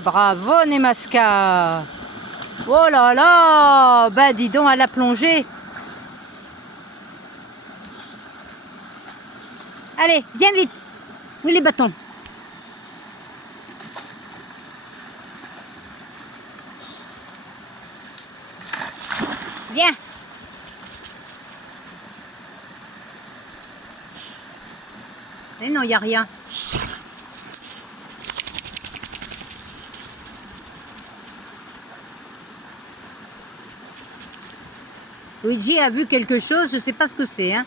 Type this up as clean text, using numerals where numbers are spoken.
Ouais, bravo Nemaska. Oh là là, bah dis donc, à la plongée. Allez, viens vite. Où est les bâtons? Viens. Mais non, il n'y a rien. Luigi a vu quelque chose, je ne sais pas ce que c'est, hein.